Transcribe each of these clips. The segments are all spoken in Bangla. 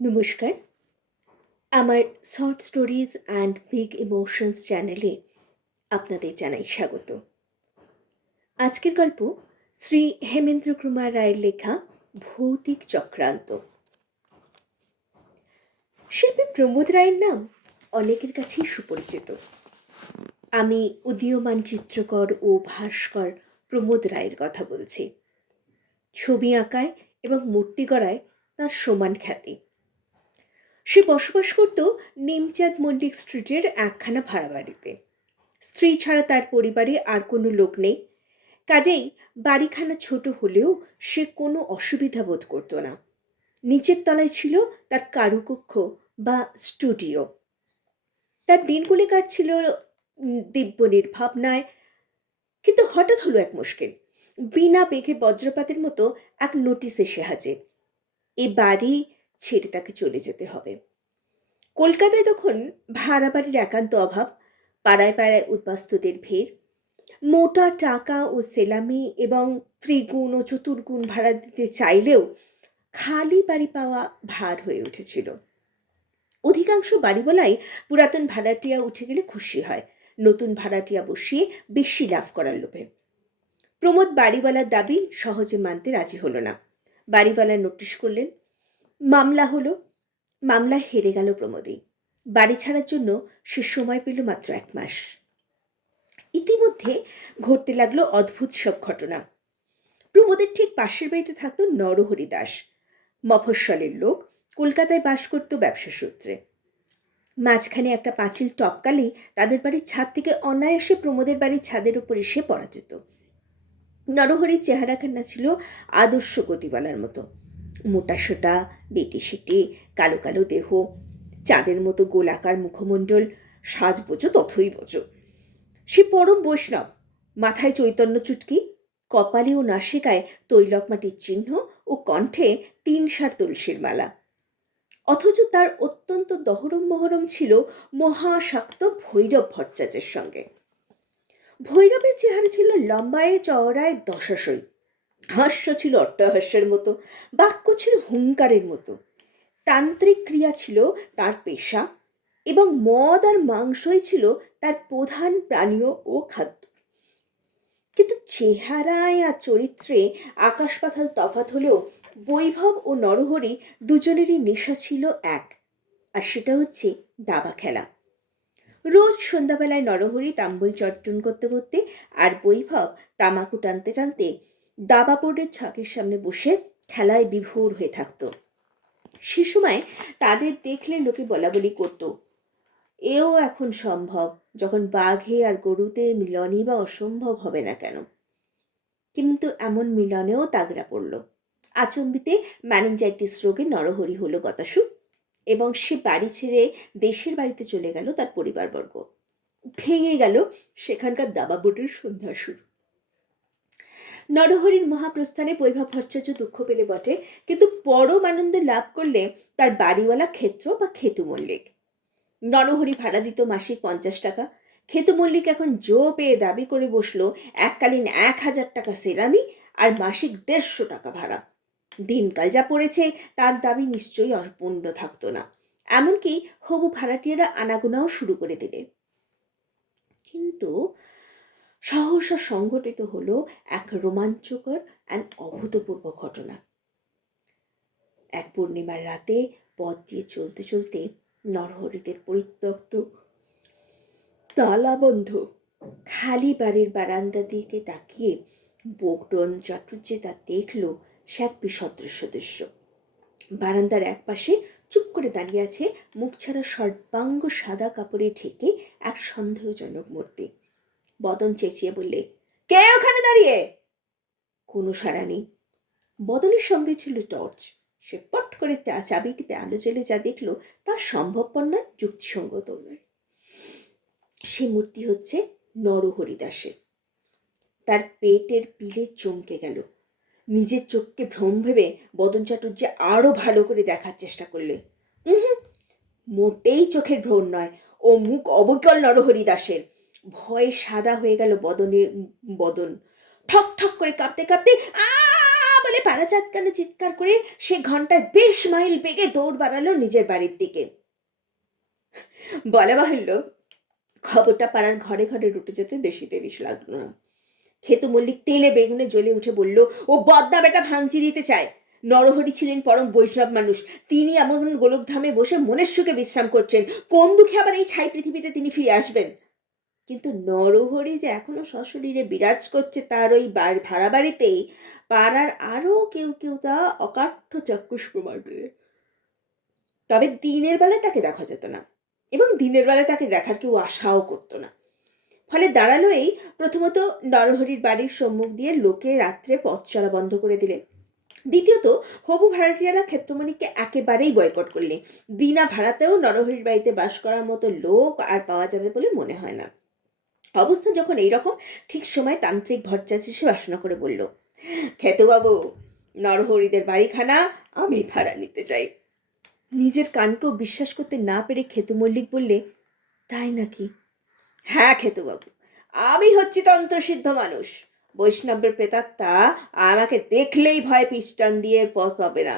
নমস্কার। আমার short stories and big emotions চ্যানেলে আপনাদের জানাই স্বাগত। আজকের গল্প শ্রী হেমেন্দ্র কুমার রায়ের লেখা ভৌতিক চক্রান্ত। শিল্পী প্রমোদ রায়ের নাম অনেকের কাছেই সুপরিচিত। আমি উদীয়মান চিত্রকর ও ভাস্কর প্রমোদ রায়ের কথা বলছি। ছবি আঁকায় এবং মূর্তি গড়ায় তাঁর সমান খ্যাতি। সে বসবাস করত নিমচাঁদ মল্লিক স্ট্রিটের একখানা ভাড়া বাড়িতে। স্ত্রী ছাড়া তার পরিবারে আর কোনো লোক নেই। কাজেই বাড়িখানা ছোট হলেও সে কোনো অসুবিধা বোধ করত না। নিচের তলায় ছিল তার কারুকক্ষ বা স্টুডিও। তার দিনগুলি কাটছিল দিব্য নির্ভাবনায়। কিন্তু হঠাৎ হলো এক মুশকিল। বিনা বেঘে বজ্রপাতের মতো এক নোটিশ এসে হাজির। এ বাড়ি ছেড়ে তাকে চলে যেতে হবে। কলকাতায় তখন ভাড়া বাড়ির একান্ত অভাব। পাড়ায় পাড়ায় উদ্বাস্তুদের ভিড়। মোটা টাকা ও সেলামি এবং ত্রিগুণ ও চতুর্গুণ ভাড়া দিতে চাইলেও খালি বাড়ি পাওয়া ভার হয়ে উঠেছিল। অধিকাংশ বাড়িওয়ালাই পুরাতন ভাড়াটিয়া উঠে গেলে খুশি হয়, নতুন ভাড়াটিয়া বসিয়ে বেশি লাভ করার লোভে। প্রমোদ বাড়িওয়ালার দাবি সহজে মানতে রাজি হলো না। বাড়িওয়ালা নোটিশ করলেন, মামলা হলো। মামলা হেরে গেল প্রমোদই। বাড়ি ছাড়ার জন্য সে সময় পেল মাত্র 1 মাস। ইতিমধ্যে ঘটতে লাগলো অদ্ভুত সব ঘটনা। প্রমোদের ঠিক পাশের বাড়িতে থাকতো নরহরি দাস। মফস্বলের লোক, কলকাতায় বাস করত ব্যবসা সূত্রে। মাঝখানে একটা পাঁচিল টপকালেই তাদের বাড়ির ছাদ থেকে অনায়াসে প্রমোদের বাড়ির ছাদের উপর এসে পড়া যেত। নরহরির চেহারাখানা ছিল আদর্শ গতিবালার মতো। মোটাসোটা, বেটিসেটে, কালো কালো দেহ, চাঁদের মতো গোলাকার মুখমণ্ডল, সাজবোজো তথই বোঝো। সে পরম বৈষ্ণব, মাথায় চৈতন্য চুটকি, কপালে ও নাসিকায় তৈলক মাটির চিহ্ন ও কণ্ঠে 3 সার তুলসীর মালা। অথচ তার অত্যন্ত দহরম মহরম ছিল মহাশাক্ত ভৈরব ভট্টাচার্যের সঙ্গে। ভৈরবের চেহারা ছিল লম্বায় চওড়ায় দশাশই। হাস্য ছিল অট্টহাস্যের মতো, বাক্য ছিল হুঙ্কারের মতো। তান্ত্রিক ক্রিয়া ছিল তার পেশা এবং মদ আর মাংসই ছিল তার প্রধান পানীয় ও খাদ্য। কিন্তু চেহারায় আর চরিত্রে আকাশ পাতাল তফাৎ হলেও বৈভব ও নরহরি দুজনেরই নেশা ছিল এক, আর সেটা হচ্ছে দাবা খেলা। রোজ সন্ধ্যাবেলায় নরহরি তাম্বুল চট্টন করতে করতে আর বৈভব তামাকু টানতে টানতে দাবা বোর্ডের ছকের সামনে বসে খেলায় বিভোর হয়ে থাকত। সে সময় তাদের দেখলে লোকে বলাবলি করত, এও এখন সম্ভব, যখন বাঘে আর গরুতে মিলনই বা অসম্ভব হবে না কেন। কিন্তু এমন মিলনেও তাগড়া পড়ল। আচম্বিতে ম্যানিনজাইটিস রোগে নরহরি হলো গতাসু এবং সে বাড়ি ছেড়ে দেশের বাড়িতে চলে গেল তার পরিবারবর্গ। ভেঙে গেল সেখানকার দাবা বোর্ডের সন্ধ্যাসুর। নরহরির মহাপ্রস্থানে বৈভব ভট্টাচার্য দুঃখ পেলে বটে, কিন্তু পরম আনন্দ লাভ করলে তার বাড়িওয়ালা ক্ষেত্র বা খেতু মল্লিক। নরহরি ভাড়া দিত মাসিক 50 টাকা। খেতু মল্লিক এখন জো পেয়ে দাবি করে বসলো এককালীন 1000 টাকা সেলামি আর মাসিক 150 টাকা ভাড়া। দিনকাল যা পড়েছে তার দাবি নিশ্চয়ই অপূর্ণ থাকতো না। এমনকি হবু ভাড়াটিয়ারা আনাগোনাও শুরু করে দিলে। কিন্তু সহসা সংঘটিত হলো এক রোমাঞ্চকর অ্যান্ড অভূতপূর্ব ঘটনা। এক পূর্ণিমার রাতে পথ দিয়ে চলতে চলতে নরহরিদের পরিত্যক্ত তালাবন্ধ খালি বাড়ির বারান্দা দিকে তাকিয়ে বকটন চাটুর্যে তা দেখল সে এক বিসদৃশ্য দৃশ্য। বারান্দার এক পাশে চুপ করে দাঁড়িয়ে আছে মুখ ছাড়া সর্বাঙ্গ সাদা কাপড়ে ঢেকে এক সন্দেহজনক মূর্তি। বদন চেঁচিয়ে বললে, কে ওখানে দাঁড়িয়ে? কোনো সাড়া নেই। বদনের সঙ্গে ছিল টর্চ। সে পট করে চাবি টিপে আলো জ্বেলে যা দেখলো তা সম্ভবপর নয়, যুক্তিসঙ্গত নয়। সে মূর্তি হচ্ছে নরহরি দাসের। তার পেটের পিলে চমকে গেল। নিজের চোখকে ভ্রম ভেবে বদন চাটুর্যে আরো ভালো করে দেখার চেষ্টা করলে। মোটেই চোখের ভ্রম নয়, ও মুখ অবিকল নরহরি দাসের। ভয়ে সাদা হয়ে গেল বদন। ঠক ঠক করে কাঁপতে কাঁপতে বলে পাড়া চাঁদকানে চিৎকার করে সে ঘন্টায় 20 মাইল বেগে দৌড় বাড়ালো নিজের বাড়ির দিকে। বলা বাহুল্য, খবরটা পাড়ার ঘরে ঘরে রুটে যেতে বেশি দেরি লাগলো না। খেতু মল্লিক তেলে বেগুনে জ্বলে উঠে বলল, ও বদ্দা বেটা ভাঙচি দিতে চায়। নরহরি ছিলেন পরম বৈষ্ণব মানুষ, তিনি এমন গোলকধামে বসে মনের সুখে বিশ্রাম করছেন, কোন দুঃখে আবার এই ছাই পৃথিবীতে তিনি ফিরে আসবেন? কিন্তু নরহরি যে এখনো সশরীরে বিরাজ করছে তার ওই ভাড়া বাড়িতেই পাড়ার আরো কেউ কেউ তা অকাঠ্য চাক্ষুষ প্রমাণ পেলে। তবে দিনের বেলায় তাকে দেখা যেত না, এবং দিনের বেলায় তাকে দেখার কেউ আশাও করতো না। ফলে দাঁড়ালো এই, প্রথমত নরহরির বাড়ির সম্মুখ দিয়ে লোকে রাত্রে পথ চলা বন্ধ করে দিলে। দ্বিতীয়ত হবু ভাড়াটিয়ারা ক্ষেত্রমণিকে একেবারেই বয়কট করলে। বিনা ভাড়াতেও নরহরির বাড়িতে বাস করার মতো লোক আর পাওয়া যাবে বলে মনে হয় না। অবস্থা যখন এইরকম, ঠিক সময় তান্ত্রিক ভট্টাচার্য এসে বাসনা করে বলল, খেতুবাবু, নরহরিদের বাড়িখানা আমি ভাড়া নিতে চাই। নিজের কানকেও বিশ্বাস করতে না পেরে খেতু মল্লিক বললে, তাই নাকি? হ্যাঁ খেতুবাবু, আমি হচ্ছি তন্ত্রসিদ্ধ মানুষ। বৈষ্ণবের প্রেতাত্মা আমাকে দেখলেই ভয় পিস্টন দিয়ে পথ পাবে না।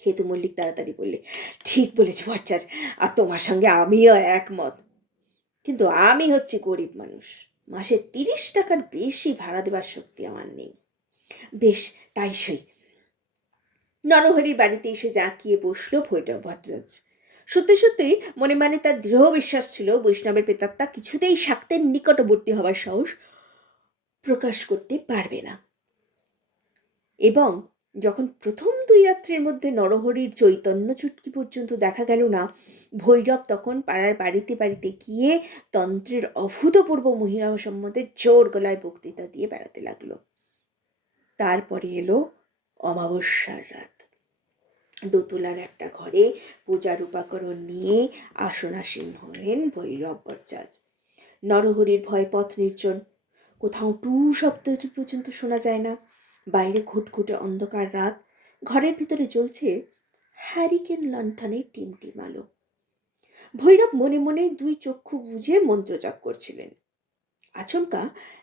খেতু মল্লিক তাড়াতাড়ি বললে, ঠিক বলেছি ভট্টাচার্য, আর তোমার সঙ্গে আমিও একমত। কিন্তু আমি হচ্ছি গরিব মানুষ, মাসে 30 টাকার বেশি ভাড়া দেবার শক্তি আমার নেই। বেশ, তাই সই। নরহরির বাড়িতে এসে জাঁকিয়ে বসলো ভট্টাচার্য। সত্যি সত্যি মনে মানে তার দৃঢ় বিশ্বাস ছিল বৈষ্ণবের প্রেতাত্মা কিছুতেই শাক্তের নিকটবর্তী হওয়ার সাহস প্রকাশ করতে পারবে না। এবং যখন প্রথম 2 রাত্রের মধ্যে নরহরির চৈতন্য চুটকি পর্যন্ত দেখা গেল না, ভৈরব তখন পাড়ার বাড়িতে বাড়িতে গিয়ে তন্ত্রের অভূতপূর্ব মহিমা সম্বন্ধে জোর গলায় বক্তৃতা দিয়ে বেড়াতে লাগলো। তারপরে এলো অমাবস্যার রাত। দোতলার একটা ঘরে পূজার উপকরণ নিয়ে আসনাসীন হলেন ভৈরব ভট্টাচার্য। নরহরির ভয় পথ নির্জন, কোথাও টু শব্দ পর্যন্ত শোনা যায় না। বাইরে ঘুটঘুটে অন্ধকার রাত, ঘরের ভিতরে জ্বলছে হ্যারিকেন লণ্ঠনের টিমটিম আলো। ভৈরব মনে মনে 2 চক্ষু বুজে মন্ত্রজপ করছিলেন। আচমকা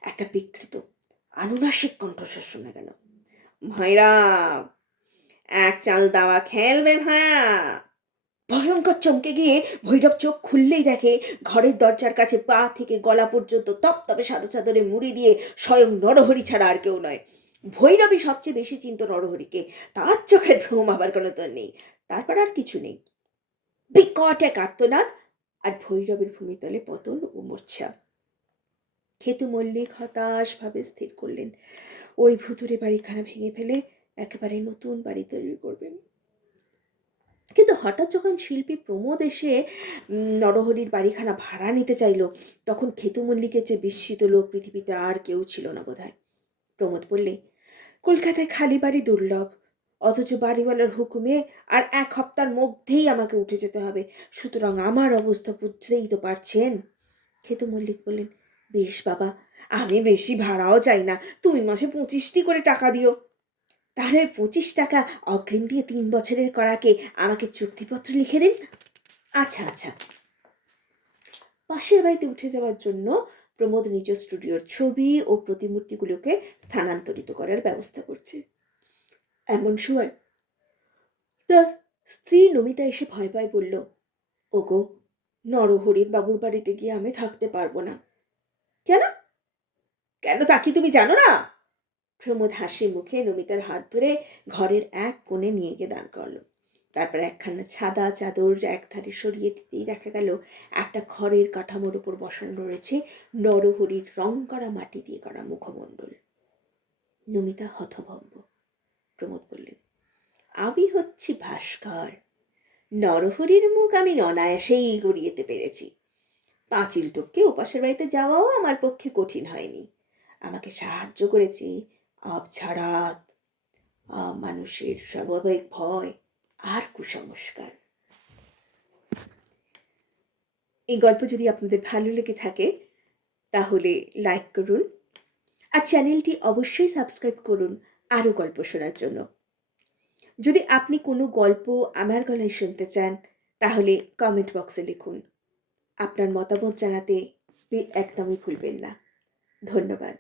একটা বিকৃত আনুনাসিক কণ্ঠস্বর শোনা গেল, ভৈরব, এক চাল দাওয়া খেলবে ভায়া? ভয়ঙ্কর চমকে গিয়ে ভৈরব চোখ খুললেই দেখে ঘরের দরজার কাছে পা থেকে গলা পর্যন্ত তপতপে সাদা চাদরে মুড়ি দিয়ে স্বয়ং নরহরি ছাড়া আর কেউ নয়। ভৈরবই সবচেয়ে বেশি চিন্ত নরহরিকে, তার চোখের ভ্রম আবার কোনো তোর নেই। তারপর আর কিছু নেই, বিকট এক আর্তনাদ, আর ভৈরবের ভূমিতলে পতন ও মূর্ছা। খেতু মল্লিক হতাশ ভাবে স্থির করলেন ওই ভুতুরে বাড়িখানা ভেঙে ফেলে একেবারে নতুন বাড়ি তৈরি করবেন। কিন্তু হঠাৎ যখন শিল্পী প্রমোদ এসে নরহরির বাড়িখানা ভাড়া নিতে চাইল, তখন খেতু মল্লিকের চেয়ে বিস্মিত লোক পৃথিবীতে আর কেউ ছিল না বোধহয়। প্রমোদ বললে, কলকাতায় খালি বাড়ি দুর্লভ, অথচ বাড়িওয়ালার হুকুমে আর 1 সপ্তাহের মধ্যেই আমাকে উঠে যেতে হবে, সুতরাং আমার অবস্থা বুঝতেই তো পারছেন। খেতু মল্লিক বললেন, বেশ বাবা, আমি বেশি ভাড়াও চাই না, তুমি মাসে 25টি করে টাকা দিও। তাহলে 25 টাকা অগ্রিম দিয়ে 3 বছরের করাকে আমাকে চুক্তিপত্র লিখে দিন। আচ্ছা আচ্ছা। পাশের বাড়িতে উঠে যাওয়ার জন্য প্রমোদ নিজ স্টুডিওর ছবি ও প্রতিমূর্তিগুলোকে স্থানান্তরিত করার ব্যবস্থা করছে। এমন সময় তার স্ত্রী নমিতা এসে ভয় ভয় বলল, ওগো, নরহরির বাবুর বাড়িতে গিয়ে আমি থাকতে পারবো না। কেন? কেন তা কি তুমি জানো না? প্রমোদ হাসি মুখে নমিতার হাত ধরে ঘরের এক কোণে নিয়ে গিয়ে দাঁড় করলো। তারপর একখানা সাদা চাদর একধারে সরিয়ে দিতেই দেখা গেল একটা খড়ের কাঠামোর উপর বসানো রয়েছে নরহরির রং করা মাটি দিয়ে করা মুখমণ্ডল। নমিতা হতভম্ব। প্রমোদ বললেন, আমি হচ্ছি ভাস্কর, নরহরির মুখ আমি অনায়াসেই গড়িয়েতে পেরেছি। পাঁচিল টপকে ওপাশের বাড়িতে যাওয়াও আমার পক্ষে কঠিন হয়নি। আমাকে সাহায্য করেছে আবছাড়াত, মানুষের স্বাভাবিক ভয় আর কুসংস্কার। এই গল্প যদি আপনাদের ভালো লেগে থাকে তাহলে লাইক করুন, আর চ্যানেলটি অবশ্যই সাবস্ক্রাইব করুন আরও গল্প শোনার জন্য। যদি আপনি কোনো গল্প আমার গলায় শুনতে চান তাহলে কমেন্ট বক্সে লিখুন। আপনার মতামত জানাতে একদমই ভুলবেন না। ধন্যবাদ।